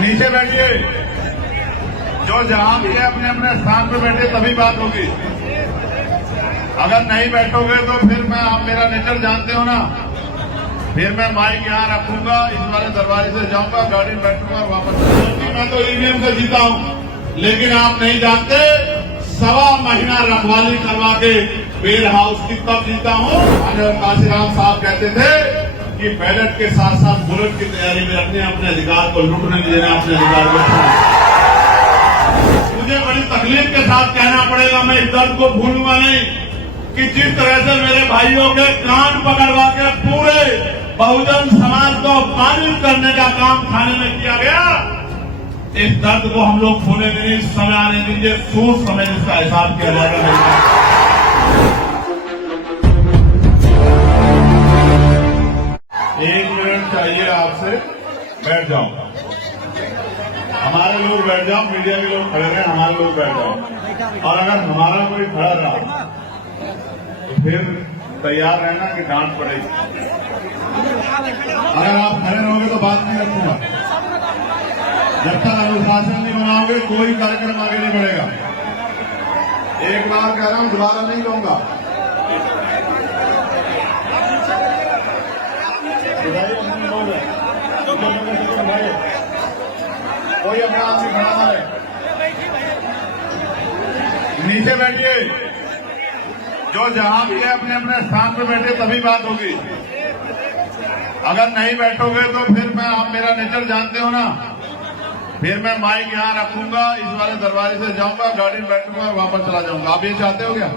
नीचे बैठिए। जो जहां भी है अपने अपने स्थान पे बैठे तभी बात होगी। अगर नहीं बैठोगे तो फिर मैं, आप मेरा नेचर जानते हो ना, फिर मैं माइक यहाँ रखूंगा, इस वाले दरवाजे से जाऊंगा, गाड़ी में बैठूंगा और वापस चलूंगा। मैं तो ईवीएम से जीता हूँ, लेकिन आप नहीं जानते 1.25 महीना रखवाली करवा के वेयर हाउस की तब जीता हूँ। काशीराम साहब कहते थे कि बैलेट के साथ साथ बुलेट की तैयारी में अपने अधिकार को लूटने नहीं देना, अपने अधिकार को। मुझे बड़ी तकलीफ के साथ कहना पड़ेगा, मैं इस दर्द को भूलूंगा नहीं कि जिस तरह से मेरे भाइयों के कान पकड़वा के पूरे बहुजन समाज को पारित करने का काम थाने में किया गया, इस दर्द को हम लोग खोने नहीं, समय आने दीजिए, सूझ समय इसका एहसास किया जाएगा। एक मिनट चाहिए आपसे, बैठ जाओ। हमारे लोग बैठ जाओ, मीडिया के लोग खड़े रहे, हमारे लोग बैठ जाओ। और अगर हमारा कोई खड़ा रहा तो फिर तैयार रहना कि डांट पड़ेगी। अगर आप खड़े रहोगे तो बात नहीं रखूंगा। जब तक अनुशासन नहीं बनाओगे कोई कार्यक्रम आगे नहीं बढ़ेगा। एक बार कह रहा हूं, दोबारा नहीं कहूंगा। कोई अपना आदमी खड़ा ना है। नीचे बैठिए। जो जहां भी है अपने अपने स्थान पर बैठे तभी बात होगी। अगर नहीं बैठोगे तो फिर मैं, आप मेरा नेचर जानते हो ना, फिर मैं माइक यहाँ रखूंगा, इस वाले दरवाजे से जाऊंगा, गाड़ी में बैठूंगा और वापस चला जाऊंगा। आप ये चाहते हो क्या?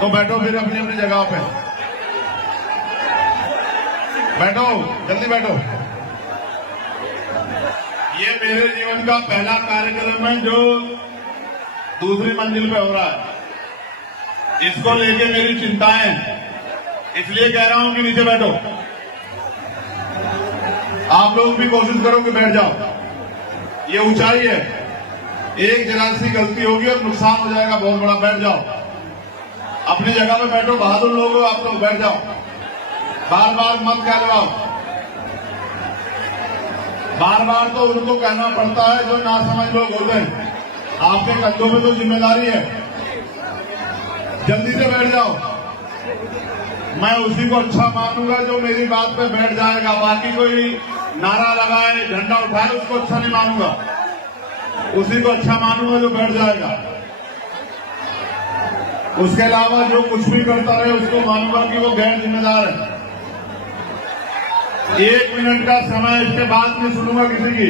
तो बैठो फिर अपनी अपनी जगह पे बैठो, जल्दी बैठो। ये मेरे जीवन का पहला कार्यक्रम है जो दूसरी मंजिल पे हो रहा है। इसको लेके मेरी चिंताएं, इसलिए कह रहा हूं कि नीचे बैठो। आप लोग भी कोशिश करो कि बैठ जाओ। ये ऊंचाई है, एक जरा सी गलती होगी और नुकसान हो जाएगा बहुत बड़ा। बैठ जाओ, अपनी जगह पे बैठो। बहादुर लोग हो आप लोग, बैठ जाओ। बार बार मत कहलवाओ। बार बार तो उनको कहना पड़ता है जो नासमझ लोग होते हैं। आपके कंधों में तो जिम्मेदारी है। जल्दी से बैठ जाओ। मैं उसी को अच्छा मानूंगा जो मेरी बात पे बैठ जाएगा। बाकी कोई नारा लगाए, झंडा उठाए, उसको अच्छा नहीं मानूंगा। उसी को अच्छा मानूंगा जो बैठ जाएगा। उसके अलावा जो कुछ भी करता रहे उसको मानूंगा कि वो गैर जिम्मेदार है। 1 मिनट का समय, इसके बाद नहीं सुनूंगा किसी की।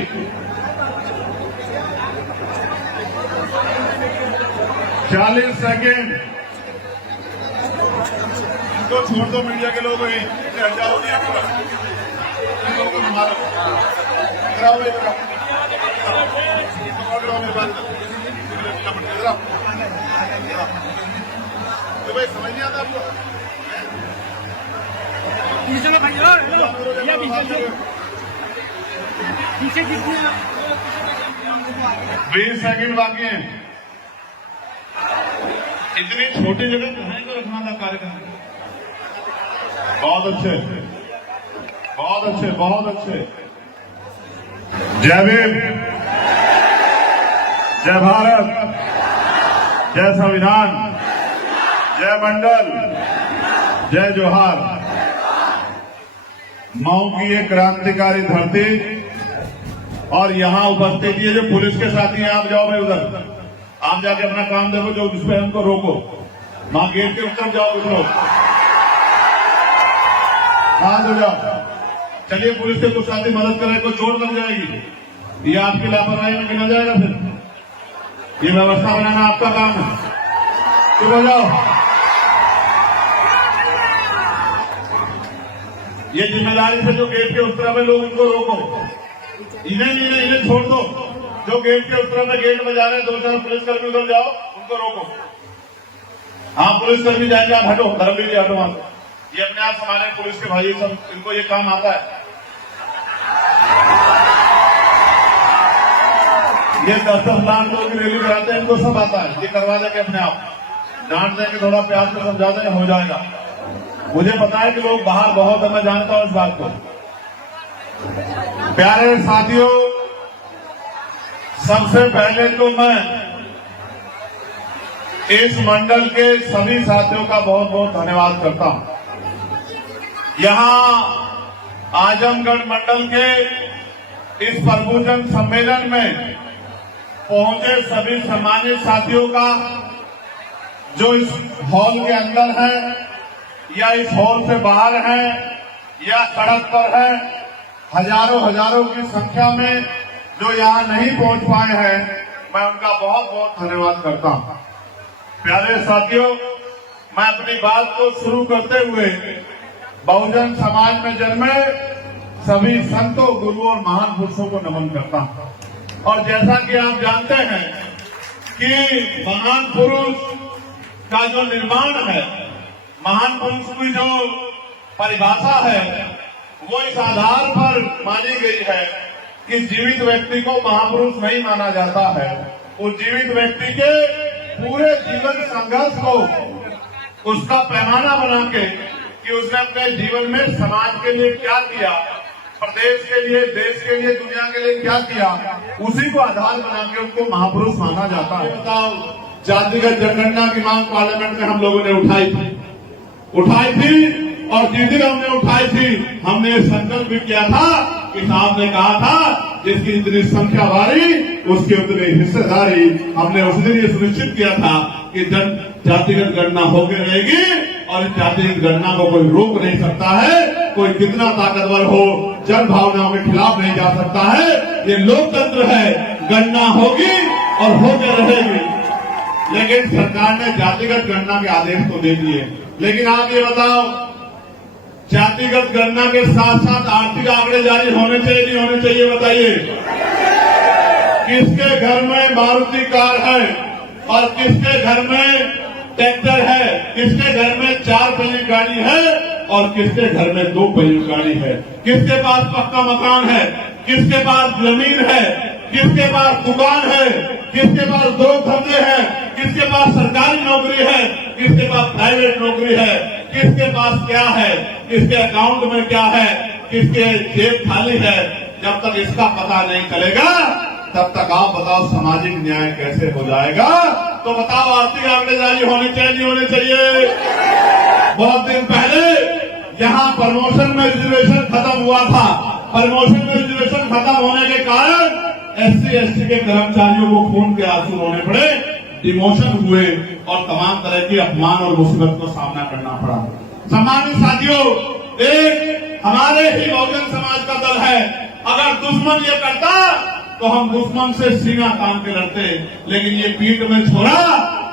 चालीस सेकेंड तो छोड़ दो। मीडिया के लोग हट जाओ। भाई समझ नहीं आता आपको? 20 सेकंड बाकी हैं। इतनी छोटी जगह कहाँ को रखना था कार्यक्रम? बहुत अच्छे, बहुत अच्छे, बहुत अच्छे। जय भीम, जय भारत, जय संविधान, जय मंडल, जय जोहार। मऊ की ये क्रांतिकारी धरती और यहाँ उपस्थित ये जो पुलिस के साथी हैं, आप जाओ भाई उधर, आप जाके अपना काम देखो। जो जिस पे हमको रोको, वहां गेट के उत्तर जाओ कुछ लोग, शांत हो जाओ। चलिए पुलिस के कुछ साथी मदद करें, कोई चोट लग जाएगी, ये आपकी लापरवाही में गिना जाएगा। फिर ये व्यवस्था बनाना आपका काम है। चुप हो जाओ। ये जिम्मेदारी से जो गेट के उस तरफ है लोग, उनको रोको। इन्हें छोड़ दो। जो गेट के उस तरफ में गेट बजा रहे हैं, 2-4 पुलिसकर्मी उधर जाओ, उनको रोको। हाँ, पुलिसकर्मी जाएंगे, आप हटो, धर्मवीर जी हटो वहां से। ये अपने आप संभाले, पुलिस के भाई सब, इनको ये काम आता है। ये 10-10 लाख लोगों की रैली कराते हैं, इनको सब आता है। ये करवा देंगे अपने आप, डांट देंगे, थोड़ा प्यार से समझा देंगे, हो जाएगा। मुझे पता है कि लोग बाहर बहुत है, मैं जानता हूं इस बात को। प्यारे साथियों, सबसे पहले तो मैं इस मंडल के सभी साथियों का बहुत बहुत धन्यवाद करता हूं। यहां आजमगढ़ मंडल के इस प्रबुद्धजन सम्मेलन में पहुंचे सभी सम्मानित साथियों का, जो इस हॉल के अंदर है या इस हॉल से बाहर है या सड़क पर है, हजारों की संख्या में जो यहां नहीं पहुंच पाए हैं, मैं उनका बहुत बहुत धन्यवाद करता हूं। प्यारे साथियों, मैं अपनी बात को शुरू करते हुए बहुजन समाज में जन्मे सभी संतों, गुरुओं और महान पुरुषों को नमन करता हूं। और जैसा कि आप जानते हैं कि महान पुरुष का जो निर्माण है, महान पुरुष की जो परिभाषा है, वो इस आधार पर मानी गई है कि जीवित व्यक्ति को महापुरुष नहीं माना जाता है। उस जीवित व्यक्ति के पूरे जीवन संघर्ष को उसका पैमाना बना के कि उसने अपने जीवन में समाज के लिए क्या किया, प्रदेश के लिए, देश के लिए, दुनिया के लिए क्या किया, उसी को आधार बना के उनको महापुरुष माना जाता है। बताओ, जातिगत जनगणना की मांग पार्लियामेंट में हम लोगों ने उठाई थी और जिस दिन हमने उठाई थी, हमने संकल्प भी किया था कि साहब ने कहा था जिसकी जितनी संख्या भारी उसकी उतनी हिस्सेदारी। हमने उस दिन ये सुनिश्चित किया था कि जातिगत गणना होकर रहेगी और इस जातिगत गणना को कोई रोक नहीं सकता है। कोई कितना ताकतवर हो, जन भावनाओं के खिलाफ नहीं जा सकता है। ये लोकतंत्र है, गणना होगी और होकर रहेगी। लेकिन सरकार ने जातिगत गणना के आदेश तो दे दिए, लेकिन आप ये बताओ, जातिगत गणना के साथ साथ आर्थिक आंकड़े जारी होने चाहिए नहीं होने चाहिए? बताइए, किसके घर में मारुति कार है और किसके घर में ट्रैक्टर है, किसके घर में 4 पहिए गाड़ी है और किसके घर में 2 पहिए गाड़ी है, किसके पास पक्का मकान है, किसके पास जमीन है, किसके पास दुकान है, किसके पास 2 धंधे हैं, किसके पास सरकारी नौकरी है, किसके पास प्राइवेट नौकरी है, किसके पास क्या है, किसके अकाउंट में क्या है, किसके जेब खाली है। जब तक इसका पता नहीं चलेगा तब तक आप बताओ सामाजिक न्याय कैसे हो जाएगा? तो बताओ, आर्थिक आंकड़े जारी होने चाहिए नहीं होने चाहिए? बहुत दिन पहले यहाँ प्रमोशन में रिजर्वेशन खत्म हुआ था। प्रमोशन में रिजर्वेशन खत्म होने के कारण SC/ST के कर्मचारियों को खून के आंसू रोने पड़े, डिमोशन हुए और तमाम तरह की अपमान और मुसीबत को सामना करना पड़ा। सम्मानित साथियों, एक हमारे ही बहुजन समाज का दल है। अगर दुश्मन ये करता तो हम दुश्मन से सीना तान के लड़ते, लेकिन ये पीठ में छोड़ा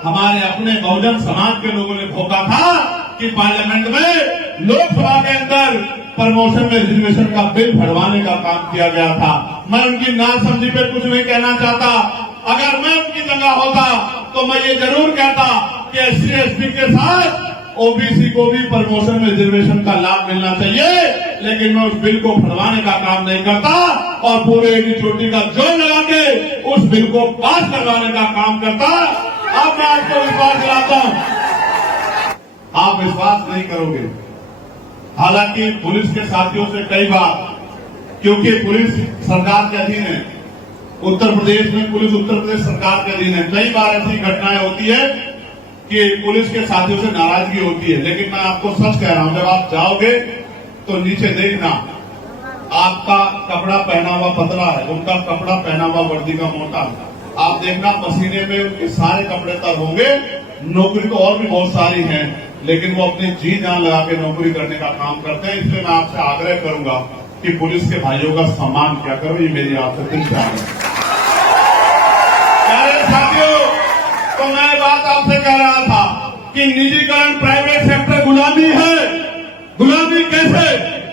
हमारे अपने बहुजन समाज के लोगों ने भोगा था कि पार्लियामेंट में, लोकसभा के अंदर प्रमोशन में रिजर्वेशन का बिल भरवाने का काम किया गया था। मैं उनकी नासमझी पे कुछ नहीं कहना चाहता। अगर मैं उनकी जगह होता तो मैं ये जरूर कहता कि SC/ST के साथ OBC को भी प्रमोशन में रिजर्वेशन का लाभ मिलना चाहिए, लेकिन मैं उस बिल को भरवाने का काम नहीं करता और पूरे की चोटी का जोर लगा के उस बिल को पास करवाने का काम करता। अब मैं आपको विश्वास दिलाता हूं, आप विश्वास नहीं करोगे। हालांकि पुलिस के साथियों से कई बार, क्योंकि पुलिस सरकार के अधीन है, उत्तर प्रदेश में पुलिस उत्तर प्रदेश सरकार के अधीन है, कई बार ऐसी घटनाएं होती है कि पुलिस के साथियों से नाराजगी होती है। लेकिन मैं आपको सच कह रहा हूं, जब आप जाओगे तो नीचे देखना, आपका कपड़ा पहना हुआ पतला है, उनका कपड़ा पहना हुआ वर्दी का मोटा है। आप देखना पसीने में उनके सारे कपड़े तर होंगे। नौकरी तो और भी बहुत सारी है, लेकिन वो अपनी जी जान लगा के नौकरी करने का काम करते हैं। इसलिए मैं आपसे आग्रह करूंगा कि पुलिस के भाइयों का सम्मान क्या करो, ये मेरी आपसे चिंता है। प्यारे साथियों, तो मैं बात आपसे कह रहा था कि निजीकरण, प्राइवेट सेक्टर गुलामी है। गुलामी कैसे?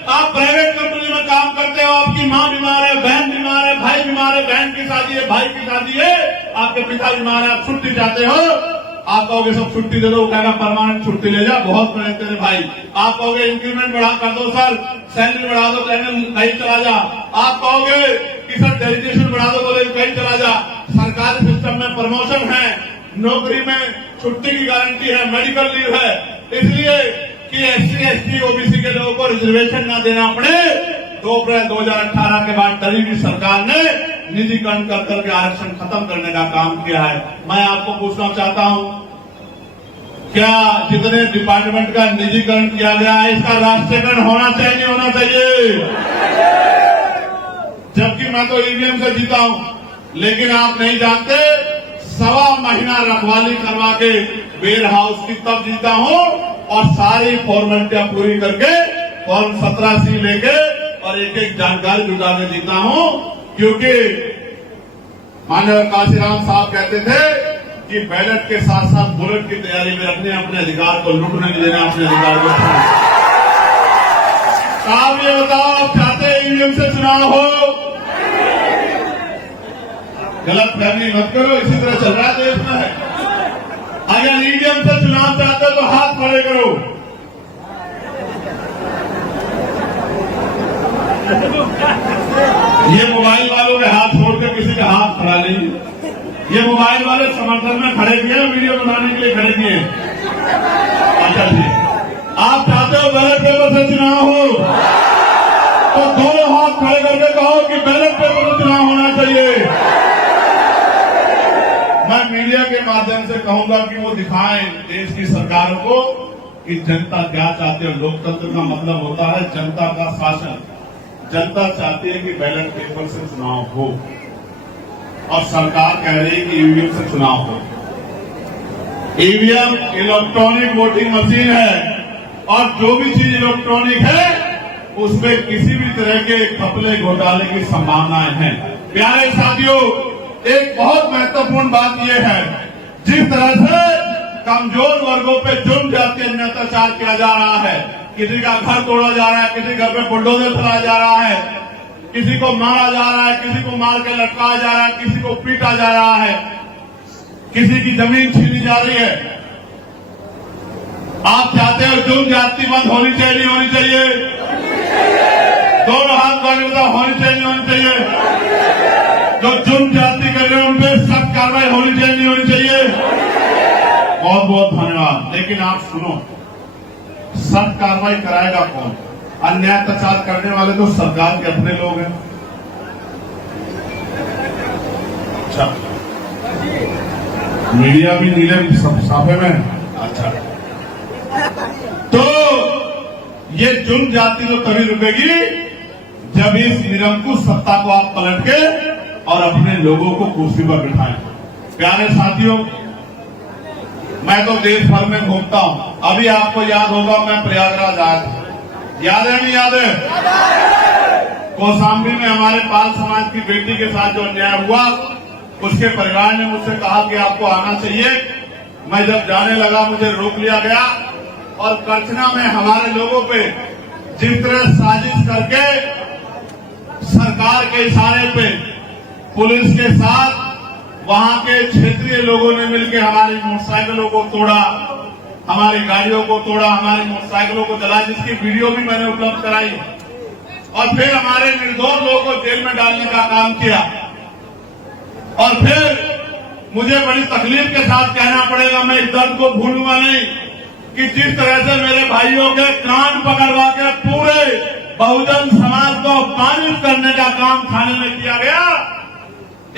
आप प्राइवेट कंपनी में काम करते हो, आपकी माँ बीमार है, बहन बीमार है, भाई बीमार है, बहन की शादी है, भाई की शादी है, आपके पिता बीमार है, आप छुट्टी चाहते हो, आप कहोगे सब छुट्टी दे दो, कहेगा परमानेंट छुट्टी ले जा, बहुत बड़े तेरे भाई। आप कहोगे इंक्रीमेंट बढ़ा कर दो सर, सैलरी बढ़ा दो, कहीं चला जा। आप कहोगे कि सर डेजिग्नेशन बढ़ा दो, बोले कहीं चला जा। सरकारी सिस्टम में प्रमोशन है, नौकरी में छुट्टी की गारंटी है, मेडिकल लीव है, इसलिए कि SC/ST OBC के लोगों को रिजर्वेशन न देना पड़े। 2 अप्रैल 2018 के बाद डरी हुई सरकार ने निजीकरण कर करके आरक्षण खत्म करने का काम किया है। मैं आपको पूछना चाहता हूं, क्या जितने डिपार्टमेंट का निजीकरण किया गया है इसका राष्ट्रीयकरण होना चाहिए नहीं होना चाहिए? जबकि मैं तो ईवीएम से जीता हूं, लेकिन आप नहीं जानते, 1.25 महीना रखवाली करवा के वेयर हाउस की तब जीता हूं और सारी फॉर्मेलिटियां पूरी करके फॉर्म 17C लेके और एक एक जानकारी जुटा के जीता हूं। क्योंकि माननीय काशीराम साहब कहते थे कि बैलेट के साथ साथ बुलेट की तैयारी में रखने, अपने अधिकार को लूटने नहीं देना, अपने अधिकार को आप ये बताओ, आप चाहते ईवीएम से चुनाव हो? गलत फहमी मत करो, इसी तरह चल रहा है देश में। अगर ईवीएम से चुनाव चाहते हो तो हाथ खड़े करो। ये मोबाइल वालों के हाथ छोड़ के किसी का हाथ खड़ा नहीं। ये मोबाइल वाले समर्थन में खड़े किए, वीडियो बनाने के लिए खड़े किए। अच्छा जी, आप चाहते हो बैलेट पेपर से चुनाव हो तो दोनों हाथ खड़े करके कहो कि बैलेट पेपर से चुनाव होना चाहिए। मैं मीडिया के माध्यम से कहूंगा कि वो दिखाएं देश की सरकारों को कि जनता क्या चाहती है। लोकतंत्र का मतलब होता है जनता का शासन। जनता चाहती है कि बैलेट पेपर से चुनाव हो और सरकार कह रही है कि ईवीएम से चुनाव हो। ईवीएम इलेक्ट्रॉनिक वोटिंग मशीन है और जो भी चीज इलेक्ट्रॉनिक है उसमें किसी भी तरह के घपले घोटाले की संभावनाएं हैं। प्यारे साथियों, एक बहुत महत्वपूर्ण बात यह है, जिस तरह से कमजोर वर्गों पे जुर्म जाति अत्याचार किया जा रहा है, किसी का घर तोड़ा जा रहा है, किसी घर पे बुलडोजर चलाया जा रहा है, किसी को मारा जा रहा है, किसी को मार के लटकाया जा रहा है, किसी को पीटा जा रहा है, किसी की जमीन छीनी जा रही है। आप चाहते हो जुर्म जाति बंद होनी चाहिए नहीं होनी चाहिए? दोनों हाथ बढ़ होनी चाहिए नहीं होनी चाहिए? जो जुर्म जाति कर रहे हैं उन पर सख्त कार्रवाई होनी चाहिए नहीं होनी चाहिए? बहुत बहुत धन्यवाद। लेकिन आप सुनो, सख्त कार्रवाई कराएगा कौन? अन्याय अत्याचार करने वाले तो सरकार के अपने लोग हैं। अच्छा, मीडिया भी नीले साफे में। अच्छा, तो ये जुर्म जाति तो तभी रुकेगी जब इस निरंकुश सत्ता को आप पलट के और अपने लोगों को कुर्सी पर बिठाएं। प्यारे साथियों, मैं तो देश भर में घूमता हूं। अभी आपको याद होगा मैं प्रयागराज आया था, याद है नहीं याद है? कौशाम्बी में हमारे पाल समाज की बेटी के साथ जो अन्याय हुआ, उसके परिवार ने मुझसे कहा कि आपको आना चाहिए। मैं जब जाने लगा मुझे रोक लिया गया और करछना में हमारे लोगों पे जिस तरह साजिश करके सरकार के इशारे पे पुलिस के साथ वहां के क्षेत्रीय लोगों ने मिलकर हमारी मोटरसाइकिलों को तोड़ा, हमारी गाड़ियों को तोड़ा, हमारी मोटरसाइकिलों को जला, जिसकी वीडियो भी मैंने उपलब्ध कराई, और फिर हमारे निर्दोष लोगों को जेल में डालने का काम किया। और फिर मुझे बड़ी तकलीफ के साथ कहना पड़ेगा, मैं इस दर्द को भूलूंगा नहीं कि जिस तरह से मेरे भाइयों के कान पकड़वा के पूरे बहुजन समाज को पानिश करने का काम थाने में किया गया,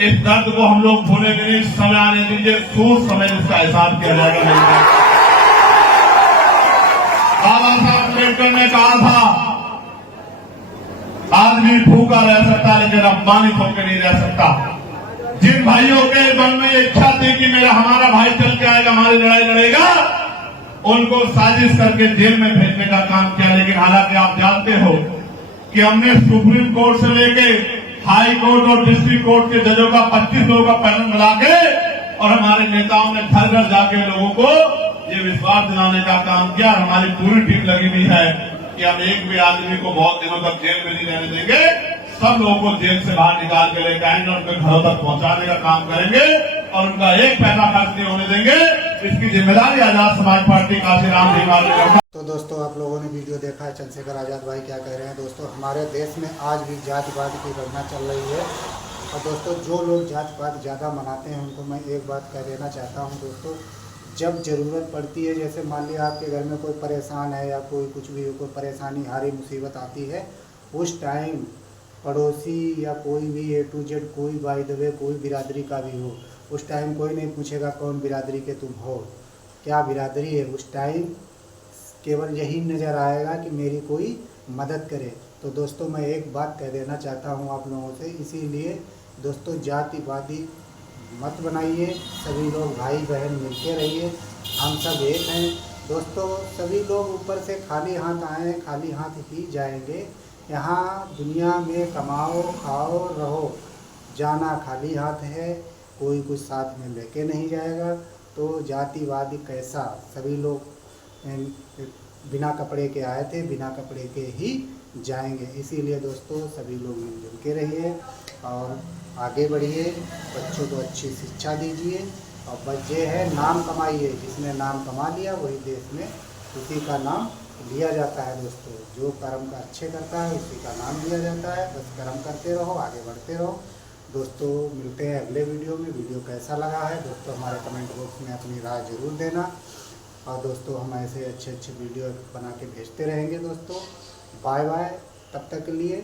इस दर्द को हम लोग भूलेंगे नहीं। समय आने दीजिए, सूर समय इसका एहसास किया जाएगा। बाबा साहब अम्बेडकर ने कहा था, आदमी भूखा रह सकता लेकिन अपमानित होकर नहीं रह सकता। जिन भाइयों के मन में ये इच्छा थी कि हमारा भाई चल के आएगा, हमारी लड़ाई लड़ेगा, उनको साजिश करके जेल में भेजने का काम किया। लेकिन हालांकि आप जानते हो कि हमने सुप्रीम कोर्ट से लेके हाई कोर्ट और डिस्ट्रिक्ट कोर्ट के जजों का 25 लोगों का पैनल मिला के और हमारे नेताओं ने घर घर जाके लोगों को ये विश्वास दिलाने का काम किया। हमारी पूरी टीम लगी हुई है कि हम एक भी आदमी को बहुत दिनों तक जेल में नहीं रहने देंगे, सब लोगों को जेल से बाहर निकाल के लेकर आएंगे, उनके घरों तक पहुंचाने का काम करेंगे और उनका एक पैसा खर्च नहीं होने देंगे। इसकी जिम्मेदारी आजाद समाज पार्टी काशीराम जी। तो दोस्तों, आप लोगों ने वीडियो देखा है, चंद्रशेखर आजाद भाई क्या कह रहे हैं। दोस्तों, हमारे देश में आज भी जातिवाद की घटना चल रही है और दोस्तों जो लोग जातिवाद ज़्यादा मनाते हैं उनको मैं एक बात कह देना चाहता हूं। दोस्तों, जब ज़रूरत पड़ती है, जैसे मान लिया आपके घर में कोई परेशान है या कोई कुछ भी कोई परेशानी हारी मुसीबत आती है, उस टाइम पड़ोसी या कोई भी A to Z कोई बाय द वे कोई बिरादरी का भी हो, उस टाइम कोई नहीं पूछेगा कौन बिरादरी के तुम हो, क्या बिरादरी है। उस टाइम केवल यही नज़र आएगा कि मेरी कोई मदद करे। तो दोस्तों मैं एक बात कह देना चाहता हूँ आप लोगों से, इसीलिए दोस्तों जातिवादी मत बनाइए, सभी लोग भाई बहन मिलके रहिए, हम सब एक हैं। दोस्तों सभी लोग ऊपर से खाली हाथ आए खाली हाथ ही जाएंगे। यहाँ दुनिया में कमाओ खाओ रहो, जाना खाली हाथ है, कोई कुछ साथ में लेके नहीं जाएगा। तो जातिवादी कैसा, सभी लोग बिना कपड़े के आए थे, बिना कपड़े के ही जाएंगे। इसीलिए दोस्तों सभी लोग मिलजुल के रहिए और आगे बढ़िए, बच्चों को अच्छी शिक्षा दीजिए और बच्चे है नाम कमाइए। जिसने नाम कमा लिया वही देश में उसी का नाम लिया जाता है। दोस्तों जो कर्म का अच्छे करता है उसी का नाम लिया जाता है। बस कर्म करते रहो, आगे बढ़ते रहो। दोस्तों मिलते हैं अगले वीडियो में। वीडियो कैसा लगा है दोस्तों हमारे कमेंट बॉक्स में अपनी राय ज़रूर देना। और दोस्तों हम ऐसे अच्छे अच्छे वीडियो बना के भेजते रहेंगे दोस्तों। बाय बाय, तब तक के लिए